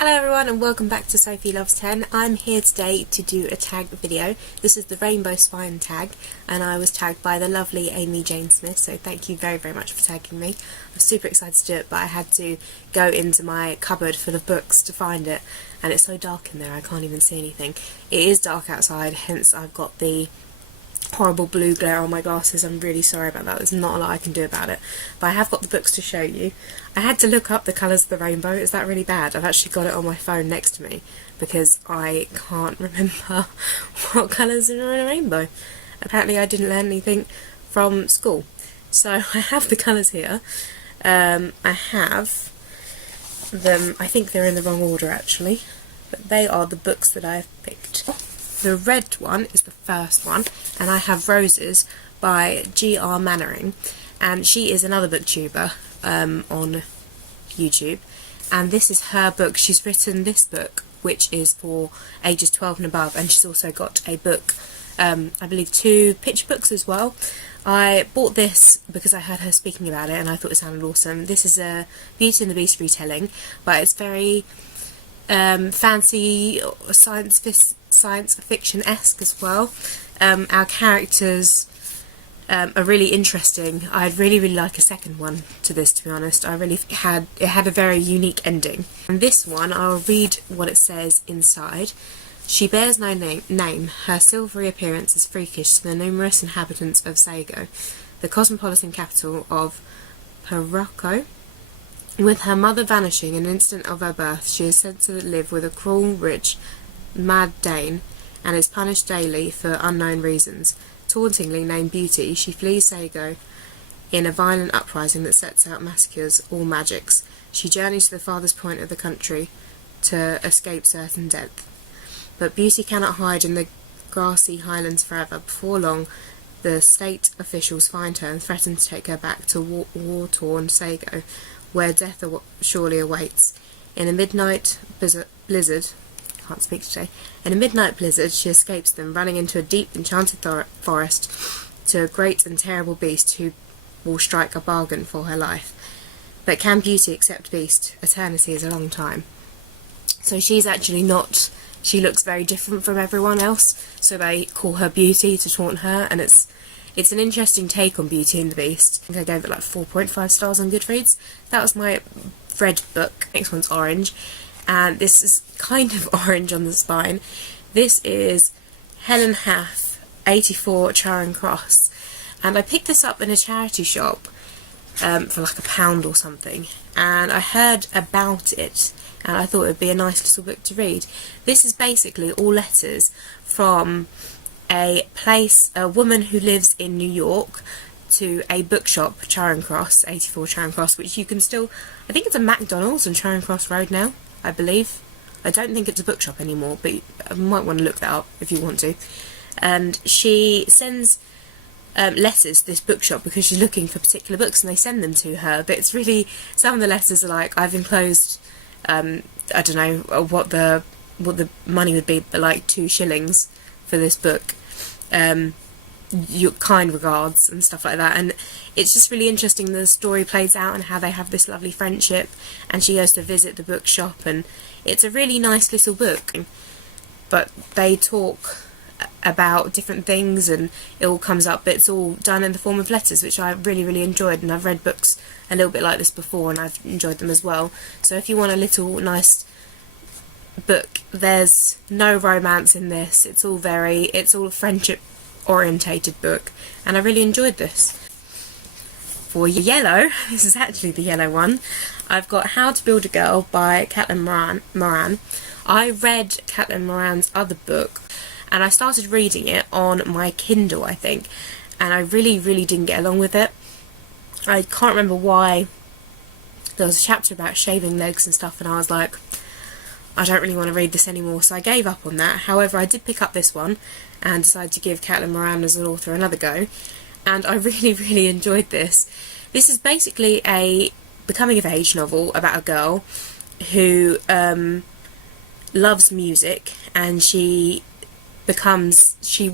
Hello everyone and welcome back to Sophie Loves 10. I'm here today to do a tag video. This is the Rainbow Spine tag and I was tagged by the lovely Amy Jane Smith, so thank you very much for tagging me. I'm super excited to do it, but I had to go into my cupboard full of books to find it, and it's so dark in there I can't even see anything. It is dark outside, hence I've got the horrible blue glare on my glasses. I'm really sorry about that. There's not a lot I can do about it, but I have got the books to show you. I had to look up the colours of the rainbow. Is that really bad? I've actually got it on my phone next to me because I can't remember what colours are in a rainbow. Apparently I didn't learn anything from school. So I have the colours here. I have them, I think they're in the wrong order actually, but they are the books that I've picked. The red one is the first one, and I have Roses by G.R. Mannering, and she is another booktuber on YouTube, and this is her book. She's written this book, which is for ages 12 and above, and she's also got a book, I believe 2 picture books as well. I bought this because I heard her speaking about it and I thought it sounded awesome. This is a Beauty and the Beast retelling, but it's very fancy science fiction-esque as well. Our characters are really interesting. I'd really like a second one to this, to be honest. It had a very unique ending. And this one, I'll read what it says inside. She bears no name. Her silvery appearance is freakish to the numerous inhabitants of Sago, the cosmopolitan capital of Perocco. With her mother vanishing an instant of her birth, she is said to live with a cruel, rich, mad Dane, and is punished daily for unknown reasons. Tauntingly named Beauty, she flees Sago in a violent uprising that sets out massacres all magics. She journeys to the farthest point of the country to escape certain death. But Beauty cannot hide in the grassy highlands forever. Before long, the state officials find her and threaten to take her back to war-torn Sago, where death surely awaits. In a midnight blizzard, can't speak today. In a midnight blizzard, she escapes them, running into a deep enchanted forest to a great and terrible beast who will strike a bargain for her life. But can Beauty accept Beast? Eternity is a long time. So she's actually not. She looks very different from everyone else, so they call her Beauty to taunt her, and it's an interesting take on Beauty and the Beast. I think I gave it like 4.5 stars on Goodreads. That was my red book. Next one's orange, and this is kind of orange on the spine. This is Helen Hath, 84 Charing Cross, and I picked this up in a charity shop for like £1 or something, and I heard about it and I thought it would be a nice little book to read. This is basically all letters from a woman who lives in New York to a bookshop, Charing Cross, 84 Charing Cross, which you can still, I think it's a McDonald's on Charing Cross Road now, I believe. I don't think it's a bookshop anymore, but you might want to look that up if you want to. And she sends letters to this bookshop because she's looking for particular books, and they send them to her. But it's really, some of the letters are like, I've enclosed, I don't know what the money would be, but like 2 shillings for this book. Your kind regards and stuff like that, and it's just really interesting. The story plays out and how they have this lovely friendship, and she goes to visit the bookshop, and it's a really nice little book, but they talk about different things and it all comes up, but it's all done in the form of letters, which I really enjoyed, and I've read books a little bit like this before and I've enjoyed them as well. So if you want a little nice book, there's no romance in this. It's all a friendship orientated book, and I really enjoyed this. For yellow, this is actually the yellow one, I've got How to Build a Girl by Caitlin Moran. I read Caitlin Moran's other book and I started reading it on my Kindle, I think, and I really didn't get along with it. I can't remember why. There was a chapter about shaving legs and stuff, and I was like, I don't really want to read this anymore, so I gave up on that. However, I did pick up this one and decided to give Caitlin Moran as an author another go, and I really enjoyed this. This is basically a coming of age novel about a girl who loves music, and she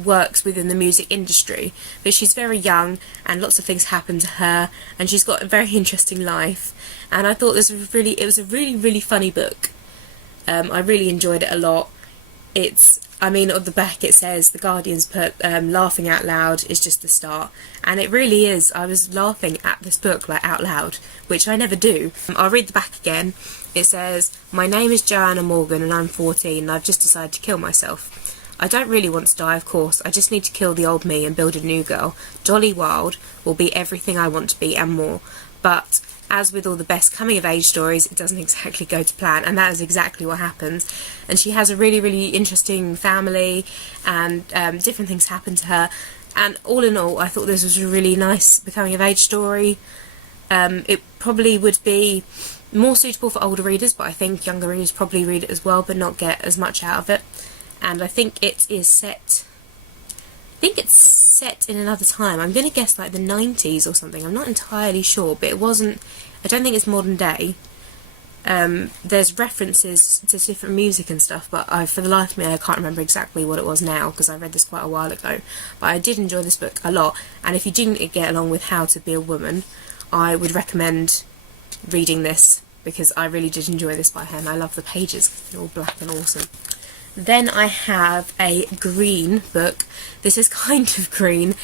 works within the music industry, but she's very young and lots of things happen to her, and she's got a very interesting life, and I thought it was a really funny book. I really enjoyed it a lot. I mean, on the back it says The Guardian's put laughing out loud is just the start, and it really is. I was laughing at this book like out loud, which I never do. I'll read the back again. It says, "My name is Joanna Morgan and I'm 14 and I've just decided to kill myself. I don't really want to die, of course. I just need to kill the old me and build a new girl. Dolly Wilde will be everything I want to be and more. But as with all the best coming-of-age stories, it doesn't exactly go to plan," and that is exactly what happens. And she has a really, really interesting family, and different things happen to her. And all in all, I thought this was a really nice coming-of-age story. It probably would be more suitable for older readers, but I think younger readers probably read it as well, but not get as much out of it. And I think it is set... I think it's set in another time. I'm going to guess like the 90s or something. I'm not entirely sure, but it wasn't... I don't think it's modern day. There's references to different music and stuff, but for the life of me I can't remember exactly what it was now, because I read this quite a while ago. But I did enjoy this book a lot, and if you didn't get along with How to Be a Woman, I would recommend reading this, because I really did enjoy this by her, and I love the pages. They're all black and awesome. Then I have a green book. This is kind of green.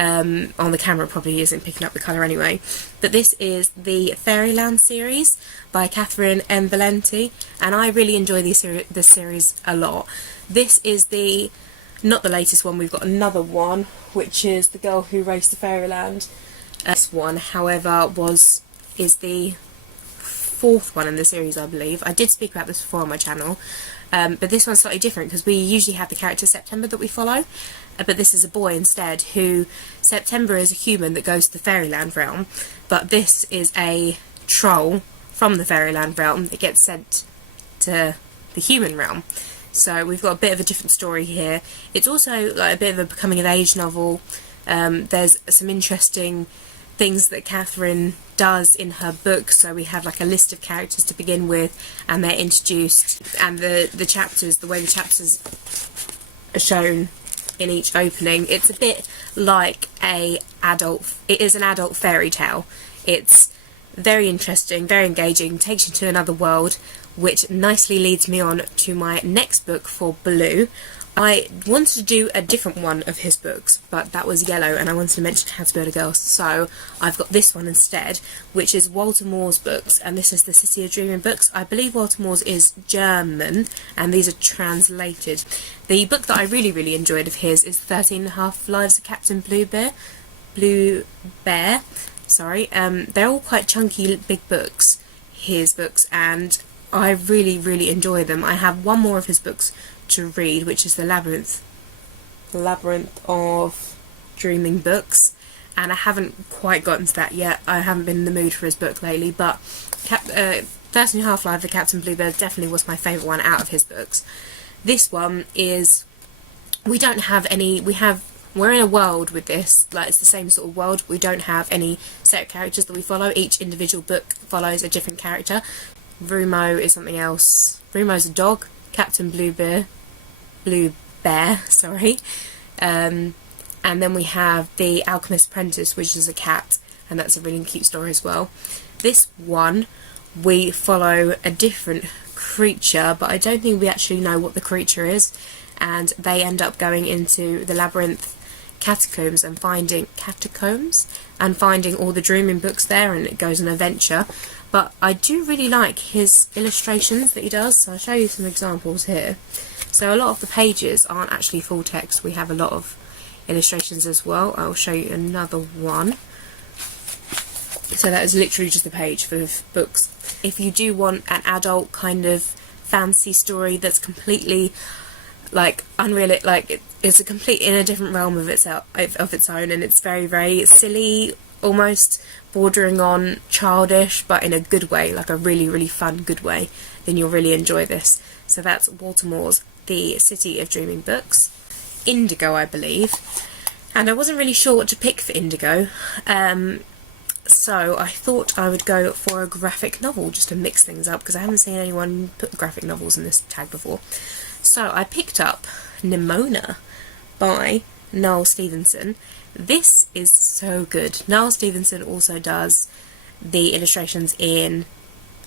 On the camera it probably isn't picking up the colour anyway. But this is the Fairyland series by Catherine M. Valenti, and I really enjoy this series a lot. This is not the latest one, we've got another one, which is The Girl Who Raced to Fairyland. This one, however, is the fourth one in the series, I believe. I did speak about this before on my channel. But this one's slightly different, because we usually have the character September that we follow, but this is a boy instead, who... September is a human that goes to the Fairyland realm, but this is a troll from the Fairyland realm that gets sent to the human realm. So we've got a bit of a different story here. It's also like a bit of a coming of age novel. There's some interesting things that Catherine does in her book. So we have like a list of characters to begin with, and they're introduced, and the chapters, the way the chapters are shown in each opening, it's a bit like it is an adult fairy tale. It's very interesting, very engaging, takes you to another world, which nicely leads me on to my next book for Blue. I wanted to do a different one of his books, but that was yellow, and I wanted to mention How to Build a Girl, so I've got this one instead, which is Walter Moore's books, and this is the City of Dreaming books. I believe Walter Moore's is German, and these are translated. The book that I really, really enjoyed of his is 13½ Lives of Captain Blue Bear. Sorry, they're all quite chunky, big books, his books, and I really, really enjoy them. I have one more of his books to read, which is the Labyrinth of Dreaming books, and I haven't quite gotten to that yet. I haven't been in the mood for his book lately, but 13½ Lives of Captain Bluebird definitely was my favourite one out of his books. This one is, we're in a world with this, like it's the same sort of world. We don't have any set of characters that we follow. Each individual book follows a different character. Rumo is something else. Rumo's a dog. Captain Blue Bear, sorry. And then we have The Alchemist's Apprentice, which is a cat, and that's a really cute story as well. This one, we follow a different creature, but I don't think we actually know what the creature is, and they end up going into the Labyrinth catacombs and finding all the dreaming books there, and it goes on an adventure. But I do really like his illustrations that he does, so I'll show you some examples here. So a lot of the pages aren't actually full text, we have a lot of illustrations as well. I'll show you another one. So that is literally just a page full of books. If you do want an adult kind of fantasy story that's completely like unreal, like it's in a different realm of its own, and it's very, very silly, almost bordering on childish, but in a good way, like a really, really fun, good way, then you'll really enjoy this. So that's Walter Moore's The City of Dreaming books. Indigo, I believe. And I wasn't really sure what to pick for Indigo, so I thought I would go for a graphic novel just to mix things up, because I haven't seen anyone put graphic novels in this tag before. So I picked up Nimona by Noel Stevenson. This is so good. Noel Stevenson also does the illustrations in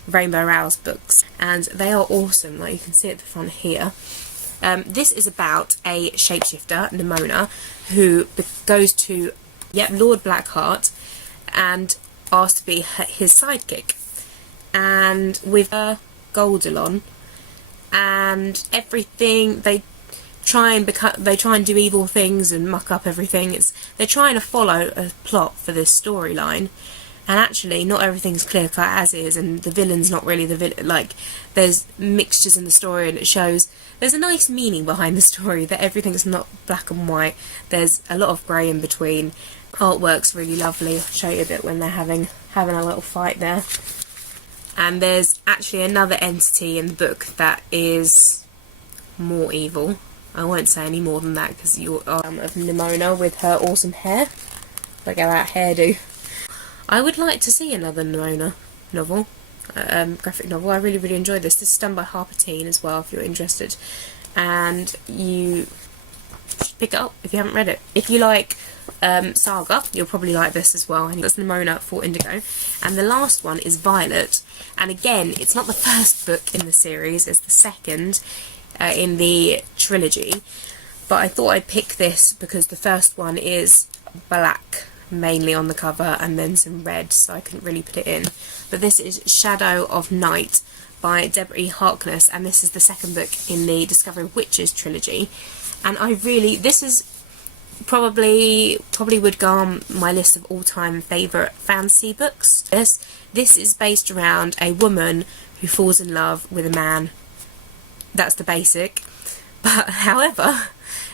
Rainbow Rowell's books, and they are awesome, like you can see at the front here. This is about a shapeshifter, Nimona, who goes to Lord Blackheart and asks to be his sidekick, and with Goldilon and everything, they try and do evil things and muck up everything. They're trying to follow a plot for this storyline, and actually not everything's clear cut as is, and the villain's not really the villain. Like, there's mixtures in the story, and it shows there's a nice meaning behind the story, that everything's not black and white. There's a lot of grey in between. Artwork's really lovely. I'll show you a bit when they're having a little fight there. And there's actually another entity in the book that is more evil. I won't say any more than that because you're of Nimona with her awesome hair. Look at that hairdo. I would like to see another Nimona novel, graphic novel. I really, really enjoyed this. This is done by Harper Teen as well, if you're interested. And you should pick it up if you haven't read it. If you like Saga, you'll probably like this as well. And that's Nimona for Indigo. And the last one is Violet. And again, it's not the first book in the series, it's the second in the trilogy. But I thought I'd pick this because the first one is black, mainly on the cover, and then some red, so I couldn't really put it in. But this is Shadow of Night by Deborah E. Harkness, and this is the second book in the Discovery of Witches trilogy. And this is probably would go on my list of all-time favourite fantasy books. This is based around a woman who falls in love with a man. That's the basic. But however,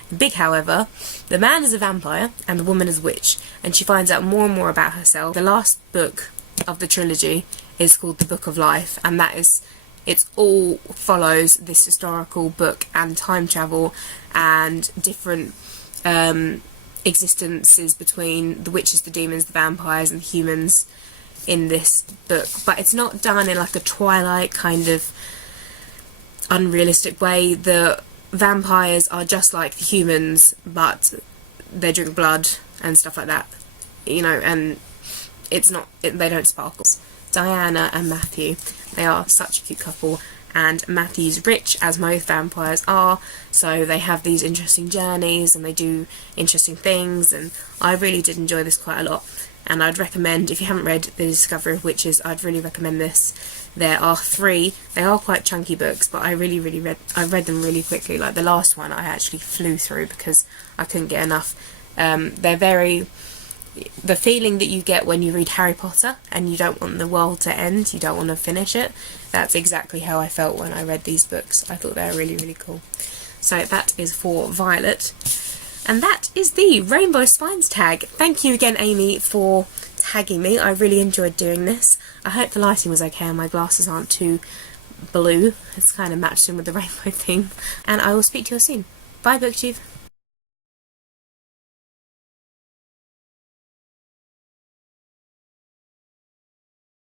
the man is a vampire and the woman is a witch, and she finds out more and more about herself. The last book of the trilogy is called The Book of Life, and it all follows this historical book and time travel and different existences between the witches, the demons, the vampires and the humans in this book. But it's not done in like a Twilight kind of unrealistic way. The vampires are just like the humans, but they drink blood and stuff like that, you know, and they don't sparkle. Diana and Matthew, they are such a cute couple, and Matthew's rich, as most vampires are, so they have these interesting journeys and they do interesting things, and I really did enjoy this quite a lot. And I'd recommend, if you haven't read The Discovery of Witches, I'd really recommend this. There are 3, they are quite chunky books, but I read them really quickly. Like the last one I actually flew through because I couldn't get enough. The feeling that you get when you read Harry Potter and you don't want the world to end, you don't want to finish it, that's exactly how I felt when I read these books. I thought they were really, really cool. So that is for Violet. And that is the Rainbow Spines tag. Thank you again, Amy, for tagging me. I really enjoyed doing this. I hope the lighting was okay and my glasses aren't too blue. It's kind of matched in with the rainbow theme. And I will speak to you soon. Bye, BookTube.